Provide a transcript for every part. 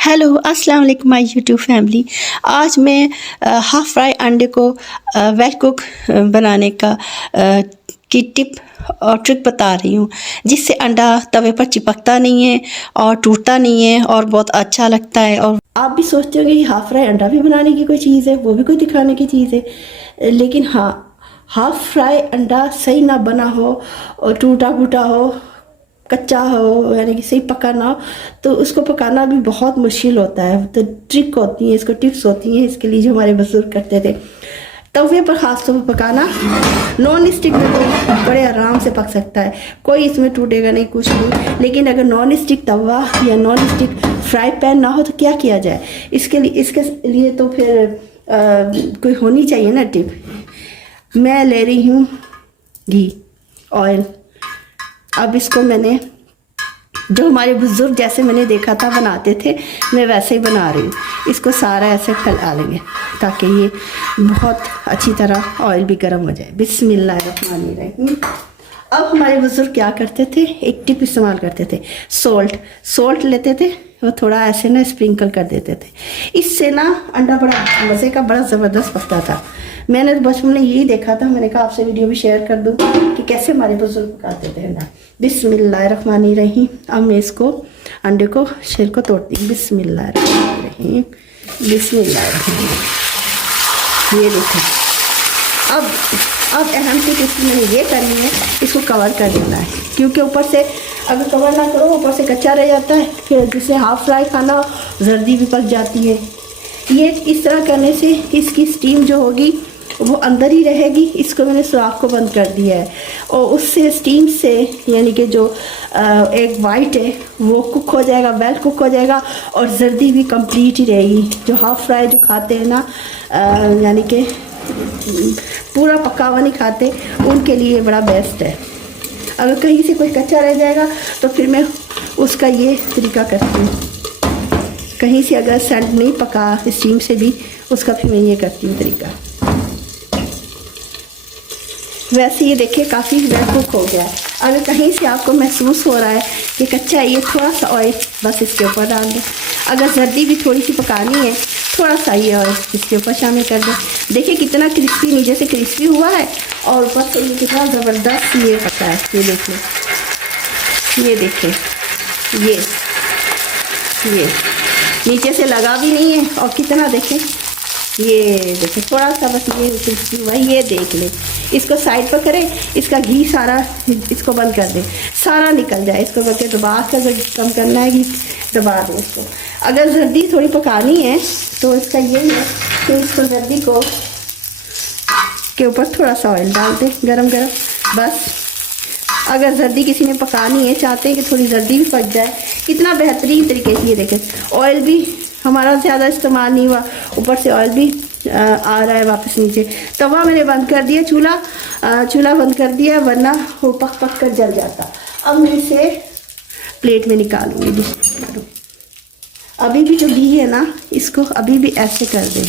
Hello अस्सलाम वालेकुम my YouTube family. आज मैं हाफ़ फ्राई अंडे को वेज कुक बनाने की टिप और ट्रिक बता रही हूँ, जिससे अंडा तवे पर चिपकता नहीं है और टूटता नहीं है और बहुत अच्छा लगता है। और आप भी सोचते होंगे कि हाफ़ फ्राई अंडा भी बनाने की कोई चीज़ है, वो भी कोई दिखाने की चीज़ है, लेकिन हाँ, हाफ़ फ्राई अंडा सही ना बना हो और टूटा फूटा हो, कच्चा हो, यानी कि सही पका ना हो, तो उसको पकाना भी बहुत मुश्किल होता है। तो ट्रिक होती है, इसको टिप्स होती हैं इसके लिए, जो हमारे बुजुर्ग करते थे। तवे पर खास तौर पर पकाना, नॉन स्टिक में तो बड़े आराम से पक सकता है, कोई इसमें टूटेगा नहीं, कुछ नहीं। लेकिन अगर नॉन स्टिक तवा या नॉन स्टिक फ्राई पैन ना हो तो क्या किया जाए? इसके लिए तो फिर कोई होनी चाहिए ना टिप। मैं ले रही हूँ घी, ऑयल। अब इसको मैंने, जो हमारे बुजुर्ग जैसे मैंने देखा था बनाते थे, मैं वैसे ही बना रही हूँ। इसको सारा ऐसे फैला लेंगे ताकि ये बहुत अच्छी तरह ऑयल भी गर्म हो जाए। बिस्मिल्लाहिर्रहमानिर्रहीम। अब हमारे बुजुर्ग क्या करते थे, एक टिप इस्तेमाल करते थे, सोल्ट लेते थे, वो थोड़ा ऐसे ना स्प्रिंकल कर देते थे। इससे ना अंडा बड़ा मज़े का, बड़ा ज़बरदस्त पकता था। मैंने तो बचपन में यही देखा था, मैंने कहा आपसे वीडियो भी शेयर कर दूँ कि कैसे हमारे बुजुर्ग पकाते थे अंडा। बिस्मिल्लाहिर्रहमानिर्रहीम। अब मैं इसको अंडे को शेल को तोड़ती हूँ। बिस्मिल्लाहिर्रहमानिर्रहीम, बिस्मिल्लाहिर्रहमानिर्रहीम। ये देखो। अब अहम चीज़ इसकी मैंने ये करनी है, इसको कवर कर देना है, क्योंकि ऊपर से अगर कवर ना करो ऊपर से कच्चा रह जाता है, फिर जिसे हाफ़ फ्राई खाना हो जर्दी भी पक जाती है। ये इस तरह करने से इसकी स्टीम जो होगी वो अंदर ही रहेगी। इसको मैंने सुराख को बंद कर दिया है और उससे स्टीम से, यानी कि जो एक वाइट है वो कुक हो जाएगा, वेल कुक हो जाएगा, और जर्दी भी कंप्लीट ही रहेगी। जो हाफ़ फ्राई जो खाते हैं ना, यानी कि पूरा पका हुआ नहीं खाते, उनके लिए बड़ा बेस्ट है। अगर कहीं से कोई कच्चा रह जाएगा तो फिर मैं उसका ये तरीका करती हूँ। कहीं से अगर सेंट नहीं पका स्टीम से भी, उसका फिर मैं ये करती हूँ तरीका। वैसे ये देखिए काफ़ी वेल कुक हो गया है। अगर कहीं से आपको महसूस हो रहा है कि कच्चा है, ये थोड़ा सा ऑयल बस इसके ऊपर डाल दें। अगर जर्दी भी थोड़ी सी पकानी है, थोड़ा सा ये ऑयल इसके ऊपर शामिल कर दें। देखिए कितना क्रिस्पी, नीचे से क्रिस्पी हुआ है और ऊपर से ये कितना ज़बरदस्त ये पका है। ये देखिए, ये देखिए, ये नीचे से लगा भी नहीं है, और कितना देखें, ये देखिए थोड़ा सा बस ये क्रिस्पी हुआ है। ये देख ले, इसको साइड पर करें, इसका घी सारा इसको बंद कर दें, सारा निकल जाए। इसको करके दबा कर कम करना है, घी दबा दें इसको। अगर जर्दी थोड़ी पकानी है तो इसका यही है कि इसको जर्दी को के ऊपर थोड़ा सा ऑयल डाल दें, गरम बस। अगर जर्दी किसी ने पकानी है, चाहते हैं कि थोड़ी जर्दी भी पक जाए, कितना बेहतरीन तरीके से। ये देखें, ऑयल भी हमारा ज़्यादा इस्तेमाल नहीं हुआ, ऊपर से ऑयल भी आ रहा है वापस नीचे। तवा मैंने बंद कर दिया, चूल्हा बंद कर दिया, वरना वो पक कर जल जाता। अब मैं इसे प्लेट में निकालूंगी। अभी भी जो घी है ना, इसको अभी भी ऐसे कर दें।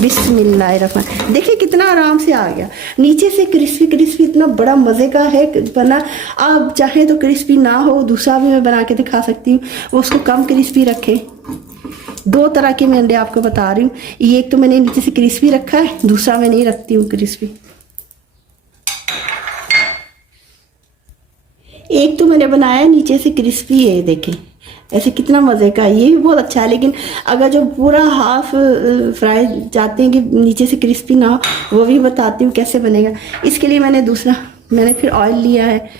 बिस्मिल्लाहिर्रहमान। देखिए कितना आराम से आ गया, नीचे से क्रिस्पी, इतना बड़ा मज़े का है बना। आप चाहे तो क्रिस्पी ना हो, दूसरा भी मैं बना के दिखा सकती हूँ, वो उसको कम क्रिस्पी रखें। दो तरह के मैं अंडे आपको बता रही हूँ। ये एक तो मैंने नीचे से क्रिस्पी रखा है, दूसरा मैं नहीं रखती हूँ क्रिस्पी। एक तो मैंने बनाया नीचे से क्रिस्पी है, देखें ऐसे कितना मज़े का, ये भी बहुत अच्छा है। लेकिन अगर जो पूरा हाफ फ्राई चाहते हैं कि नीचे से क्रिस्पी ना हो, वो भी बताती हूँ कैसे बनेगा। इसके लिए मैंने फिर ऑयल लिया है,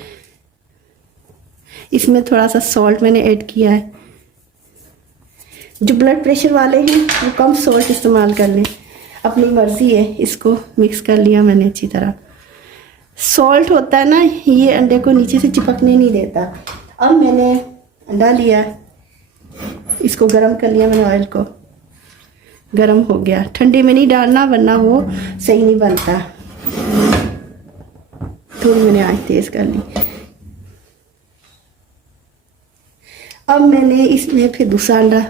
इसमें थोड़ा सा सॉल्ट मैंने ऐड किया है। जो ब्लड प्रेशर वाले हैं वो कम सॉल्ट इस्तेमाल कर लें, अपनी मर्ज़ी है। इसको मिक्स कर लिया मैंने अच्छी तरह। सॉल्ट होता है ना, ये अंडे को नीचे से चिपकने नहीं देता। अब मैंने अंडा लिया, इसको गरम कर लिया मैंने, ऑयल को गरम हो गया। ठंडे में नहीं डालना वरना वो सही नहीं बनता। थोड़ी मैंने आँच तेज़ कर ली। अब मैंने इसमें फिर दूसरा अंडा,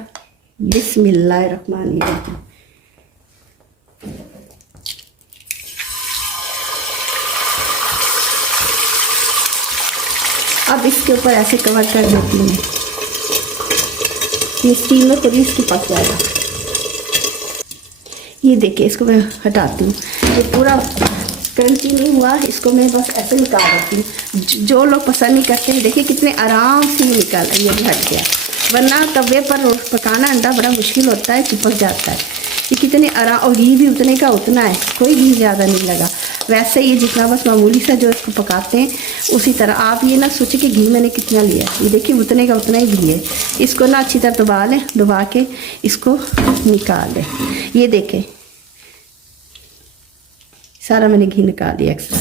बिस्मिल्लाहिर्रहमानिर्रहीम। अब इसके ऊपर ऐसे कवर कर देती हूँ। ये स्टीम में थोड़ी इसकी पक जाएगा। ये देखिए, इसको मैं हटाती हूँ। ये पूरा क्रंची नहीं हुआ, इसको मैं बस ऐसे निकाल देती हूँ। जो लोग पसंद नहीं करते हैं, देखिए कितने आराम से ये निकाला, ये भी हट गया। वरना तवे पर पकाना अंडा बड़ा मुश्किल होता है, चिपक जाता है। ये कितने आराम, और घी भी उतने का उतना है, कोई घी ज़्यादा नहीं लगा। वैसे ये जितना बस मामूली सा जो इसको पकाते हैं उसी तरह। आप ये ना सोचे कि घी मैंने कितना लिया, ये देखिए उतने का उतना ही घी है। इसको ना अच्छी तरह दबा लें, दबा के इसको निकाल लें। ये देखें, सारा मैंने घी निकाल लिया एक्स्ट्रा।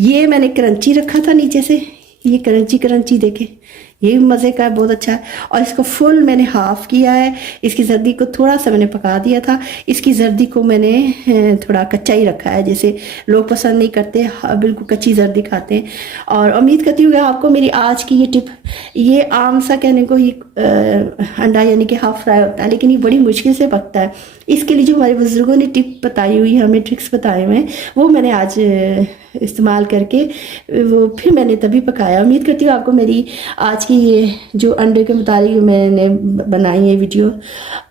ये मैंने क्रंची रखा था नीचे से, ये क्रंची क्रंची देखें, ये भी मज़े का है, बहुत अच्छा है। और इसको फुल मैंने हाफ़ किया है। इसकी जर्दी को थोड़ा सा मैंने पका दिया था। इसकी जर्दी को मैंने थोड़ा कच्चा ही रखा है, जैसे लोग पसंद नहीं करते, बिल्कुल कच्ची जर्दी खाते हैं। और उम्मीद करती हूँ कि आपको मेरी आज की ये टिप, ये आम सा कहने को ही अंडा यानी कि हाफ़ फ्राई होता है, लेकिन ये बड़ी मुश्किल से पकता है। इसके लिए जो हमारे बुज़ुर्गों ने टिप बताई हुई है, हमें ट्रिक्स बताए हुए हैं, वो मैंने आज इस्तेमाल करके वो फिर मैंने तभी पकाया। उम्मीद करती हूँ आपको मेरी आज की ये जो अंडे के मुताबिक मैंने बनाई है वीडियो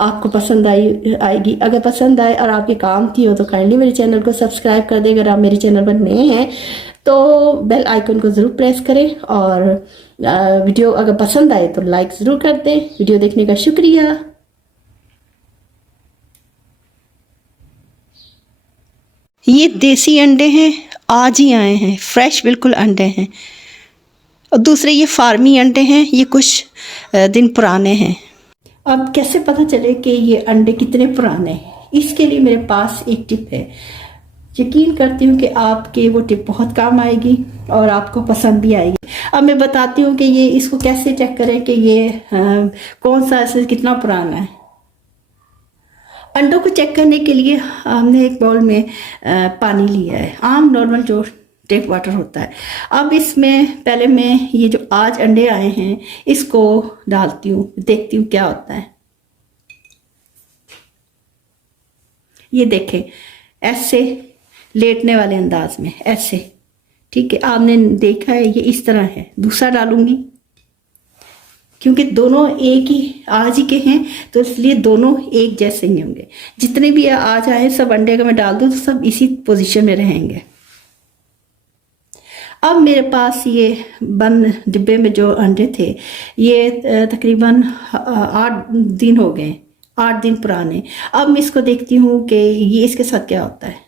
आपको पसंद आएगी। अगर पसंद आए और आपके काम की हो तो काइंडली मेरे चैनल को सब्सक्राइब कर दें। अगर आप मेरे चैनल पर नए हैं तो बेल आइकन को ज़रूर प्रेस करें, और वीडियो अगर पसंद आए तो लाइक ज़रूर कर दें। वीडियो देखने का शुक्रिया। ये देसी अंडे हैं, आज ही आए हैं, फ्रेश बिल्कुल अंडे हैं। और दूसरे ये फार्मी अंडे हैं, ये कुछ दिन पुराने हैं। अब कैसे पता चले कि ये अंडे कितने पुराने हैं, इसके लिए मेरे पास एक टिप है। यकीन करती हूँ कि आपके वो टिप बहुत काम आएगी और आपको पसंद भी आएगी। अब मैं बताती हूँ कि ये इसको कैसे चेक करें कि ये कौन सा ऐसे कितना पुराना है। अंडों को चेक करने के लिए हमने एक बाउल में पानी लिया है, आम नॉर्मल जो टेप वाटर होता है। अब इसमें पहले मैं ये जो आज अंडे आए हैं इसको डालती हूँ, देखती हूँ क्या होता है। ये देखें, ऐसे लेटने वाले अंदाज में ऐसे, ठीक है। आपने देखा है ये इस तरह है। दूसरा डालूंगी, क्योंकि दोनों एक ही आज ही के हैं तो इसलिए दोनों एक जैसे ही होंगे। जितने भी आज आए सब अंडे का मैं डाल दूँ तो सब इसी पोजीशन में रहेंगे। अब मेरे पास ये बंद डिब्बे में जो अंडे थे ये तकरीबन 8 दिन हो गए, 8 दिन पुराने। अब मैं इसको देखती हूँ कि ये इसके साथ क्या होता है।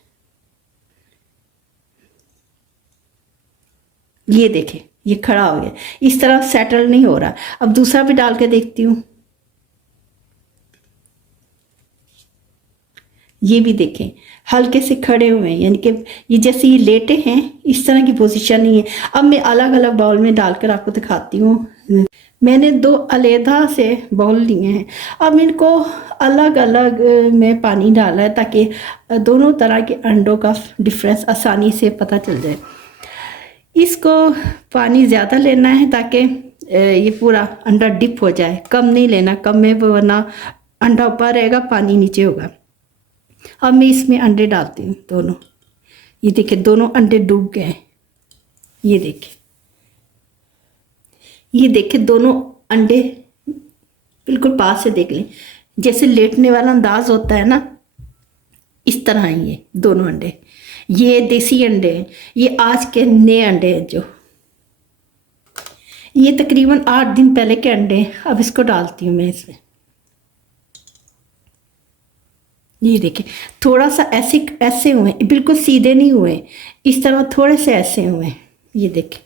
ये देखें, ये खड़ा हो गया, इस तरह सेटल नहीं हो रहा। अब दूसरा भी डाल के देखती हूँ, ये भी देखें हल्के से खड़े हुए हैं, यानी कि ये जैसे ये लेटे हैं इस तरह की पोजीशन नहीं है। अब मैं अलग अलग बाउल में डालकर आपको दिखाती हूँ। मैंने 2 अलग से बाउल लिए हैं। अब इनको अलग अलग में पानी डाला है ताकि दोनों तरह के अंडों का डिफरेंस आसानी से पता चल जाए। इसको पानी ज़्यादा लेना है ताकि ये पूरा अंडा डिप हो जाए, कम नहीं लेना, कम में वरना अंडा ऊपर रहेगा पानी नीचे होगा। अब मैं इसमें अंडे डालती हूँ दोनों। ये देखिए दोनों अंडे डूब गए हैं। ये देखिए, ये देखिए दोनों अंडे बिल्कुल पास से देख लें, जैसे लेटने वाला अंदाज होता है ना, इस तरह हैं ये दोनों अंडे। ये देसी अंडे हैं, ये आज के नए अंडे हैं। जो ये तकरीबन 8 दिन पहले के अंडे हैं। अब इसको डालती हूँ मैं इसमें। ये देखिए थोड़ा सा ऐसे ऐसे हुए, बिल्कुल सीधे नहीं हुए, इस तरह थोड़े से ऐसे हुए। ये देखिए,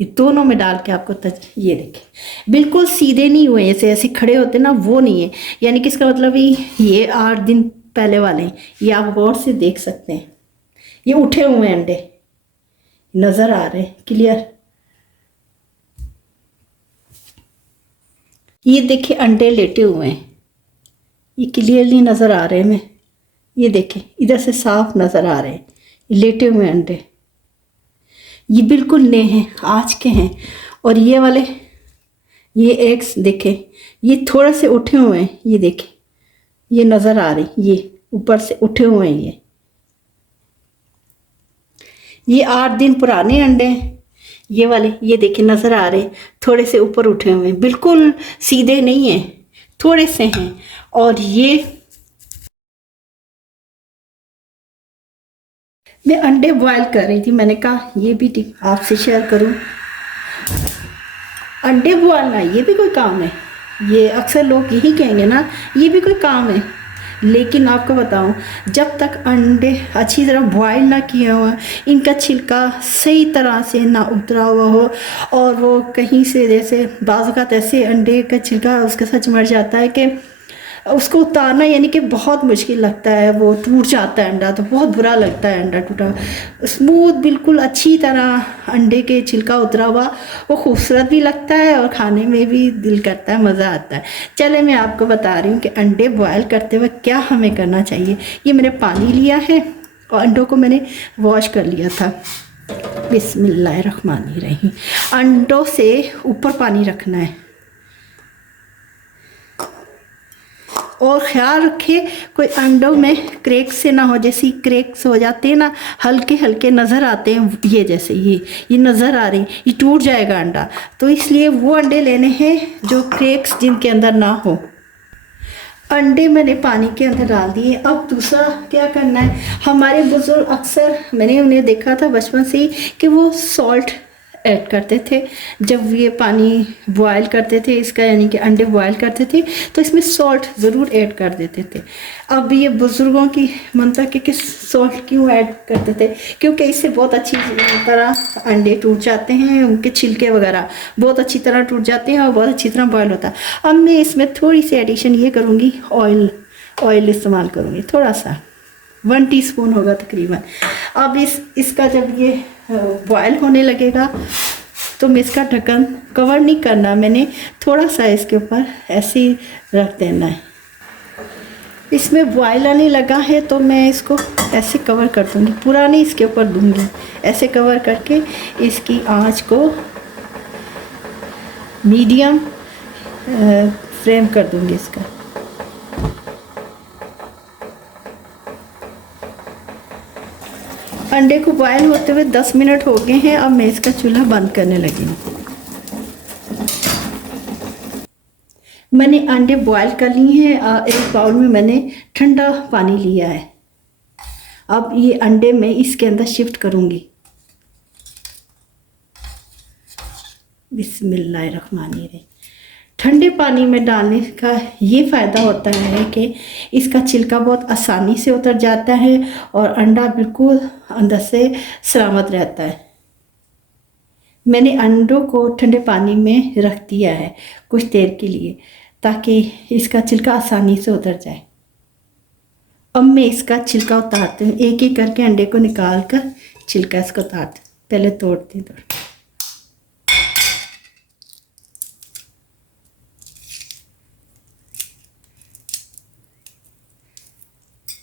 ये दोनों में डाल के आपको ये देखिए बिल्कुल सीधे नहीं हुए, जैसे ऐसे खड़े होते ना, वो नहीं है। यानी कि इसका मतलब ये 8 दिन पहले वाले हैं। ये आप गौर से देख सकते हैं, ये उठे हुए अंडे नज़र आ रहे हैं क्लियर। ये देखिए अंडे लेटे हुए हैं, ये क्लियरली नज़र आ रहे हैं। मैं ये देखें इधर से साफ नज़र आ रहे हैं, ये लेटे हुए अंडे, ये बिल्कुल नए हैं, आज के हैं। और ये वाले ये एग्स देखें, ये थोड़े से उठे हुए हैं। ये देखें, ये नज़र आ रही, ये ऊपर से उठे हुए हैं। ये 8 दिन पुराने अंडे हैं। ये वाले, ये देखिए नज़र आ रहे, थोड़े से ऊपर उठे हुए हैं, बिल्कुल सीधे नहीं हैं, थोड़े से हैं। और ये मैं अंडे बॉयल कर रही थी, मैंने कहा ये भी आपसे शेयर करूं। अंडे बुआलना ये भी कोई काम है? ये अक्सर लोग यही कहेंगे ना, ये भी कोई काम है। लेकिन आपको बताऊं, जब तक अंडे अच्छी तरह बॉयल ना किया हुआ, इनका छिलका सही तरह से ना उतरा हुआ हो, और वो कहीं से जैसे बाज़ औक़ात ऐसे अंडे का छिलका उसके साथ चिमड़ जाता है कि उसको उतारना यानी कि बहुत मुश्किल लगता है, वो टूट जाता है अंडा, तो बहुत बुरा लगता है अंडा टूटा। स्मूथ बिल्कुल अच्छी तरह अंडे के छिलका उतरा हुआ, वो खूबसूरत भी लगता है और खाने में भी दिल करता है, मज़ा आता है। चले मैं आपको बता रही हूँ कि अंडे बॉयल करते वक्त क्या हमें करना चाहिए। ये मैंने पानी लिया है और अंडों को मैंने वॉश कर लिया था। बिस्मिल्लाहिर्रहमानिर्रहीम। अंडों से ऊपर पानी रखना है और ख्याल रखें कोई अंडों में क्रैक से ना हो, जैसी क्रैक्स हो जाते हैं ना, हल्के हल्के नज़र आते हैं, ये जैसे ये नज़र आ रही, ये टूट जाएगा अंडा। तो इसलिए वो अंडे लेने हैं जो क्रैक्स जिनके अंदर ना हो। अंडे मैंने पानी के अंदर डाल दिए। अब दूसरा क्या करना है, हमारे बुजुर्ग अक्सर मैंने उन्हें देखा था बचपन से ही कि वो सॉल्ट ऐड करते थे जब ये पानी बॉयल करते थे इसका, यानी कि अंडे बॉयल करते थे तो इसमें सॉल्ट ज़रूर ऐड कर देते थे। अब ये बुज़ुर्गों की मनता कि सॉल्ट क्यों ऐड करते थे, क्योंकि इससे बहुत अच्छी तरह अंडे टूट जाते हैं, उनके छिलके वगैरह बहुत अच्छी तरह टूट जाते हैं और बहुत अच्छी तरह बॉयल होता है। अब मैं इसमें थोड़ी सी एडिशन ये करूँगी, ऑयल इस्तेमाल करूँगी, थोड़ा सा 1 टीस्पून होगा तकरीबन। अब इसका जब ये बॉयल होने लगेगा तो मैं इसका ढक्कन कवर नहीं करना, मैंने थोड़ा सा इसके ऊपर ऐसे ही रख देना है। इसमें बॉयल आने लगा है तो मैं इसको ऐसे कवर कर दूँगी, पूरा नहीं इसके ऊपर दूँगी, ऐसे कवर करके इसकी आंच को मीडियम फ्लेम कर दूँगी इसका। अंडे को बॉयल होते हुए 10 मिनट हो गए हैं। अब मैं इसका चूल्हा बंद करने लगी हूँ। मैंने अंडे बॉयल कर लिए हैं। एक बाउल में मैंने ठंडा पानी लिया है। अब ये अंडे मैं इसके अंदर शिफ्ट करूँगी। बिस्मिल्लाहिर्रहमानिर्रहीम। ठंडे पानी में डालने का ये फ़ायदा होता है कि इसका छिलका बहुत आसानी से उतर जाता है और अंडा बिल्कुल अंदर से सलामत रहता है। मैंने अंडों को ठंडे पानी में रख दिया है कुछ देर के लिए ताकि इसका छिलका आसानी से उतर जाए। अब मैं इसका छिलका उतारती हूँ, एक एक करके अंडे को निकाल कर छिलका इसको उतारती हूँ। पहले तोड़ती हूँ।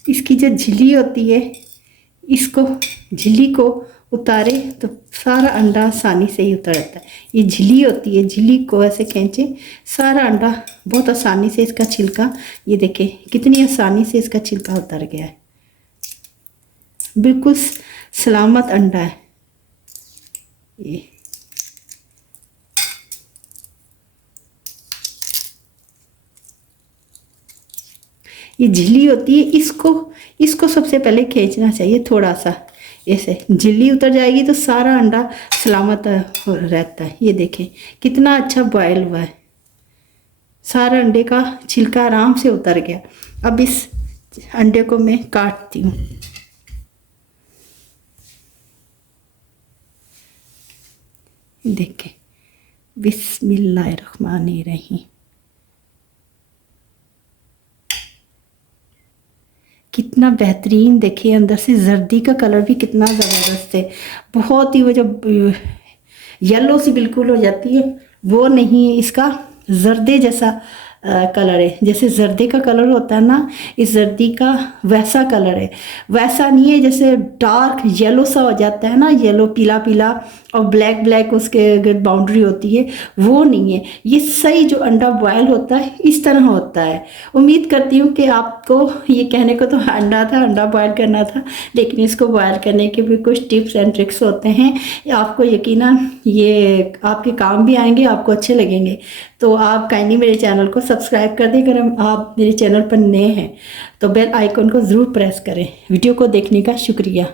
इसकी जो झिल्ली होती है, इसको झिल्ली को उतारे तो सारा अंडा आसानी से ही उतर जाता है। ये झिल्ली होती है, झिल्ली को ऐसे खींचे, सारा अंडा बहुत आसानी से इसका छिलका, ये देखें कितनी आसानी से इसका छिलका उतर गया है, बिल्कुल सलामत अंडा है ये। ये झिल्ली होती है, इसको सबसे पहले खींचना चाहिए थोड़ा सा, ऐसे झिल्ली उतर जाएगी तो सारा अंडा सलामत रहता है। ये देखें कितना अच्छा बॉयल हुआ है, सारा अंडे का छिलका आराम से उतर गया। अब इस अंडे को मैं काटती हूँ। देखें बिस्मिल्लाहिर्रहमानिर्रहीम। कितना बेहतरीन, देखिए अंदर से जर्दी का कलर भी कितना ज़बरदस्त है, बहुत ही वो जब येलो सी बिल्कुल हो जाती है वो नहीं है, इसका जर्दे जैसा कलर है, जैसे जर्दी का कलर होता है ना, इस जर्दी का वैसा कलर है। वैसा नहीं है जैसे डार्क येलो सा हो जाता है ना, येलो पीला पीला और ब्लैक ब्लैक उसके बाउंड्री होती है, वो नहीं है। ये सही जो अंडा बॉयल होता है इस तरह होता है। उम्मीद करती हूँ कि आपको ये कहने को तो अंडा था, अंडा बॉयल करना था, लेकिन इसको बॉयल करने के भी कुछ टिप्स एंड ट्रिक्स होते हैं, आपको यकीनन ये आपके काम भी आएंगे, आपको अच्छे लगेंगे। तो आप काइंडली मेरे चैनल को सब्सक्राइब कर दें। अगर आप मेरे चैनल पर नए हैं तो बेल आइकन को ज़रूर प्रेस करें। वीडियो को देखने का शुक्रिया।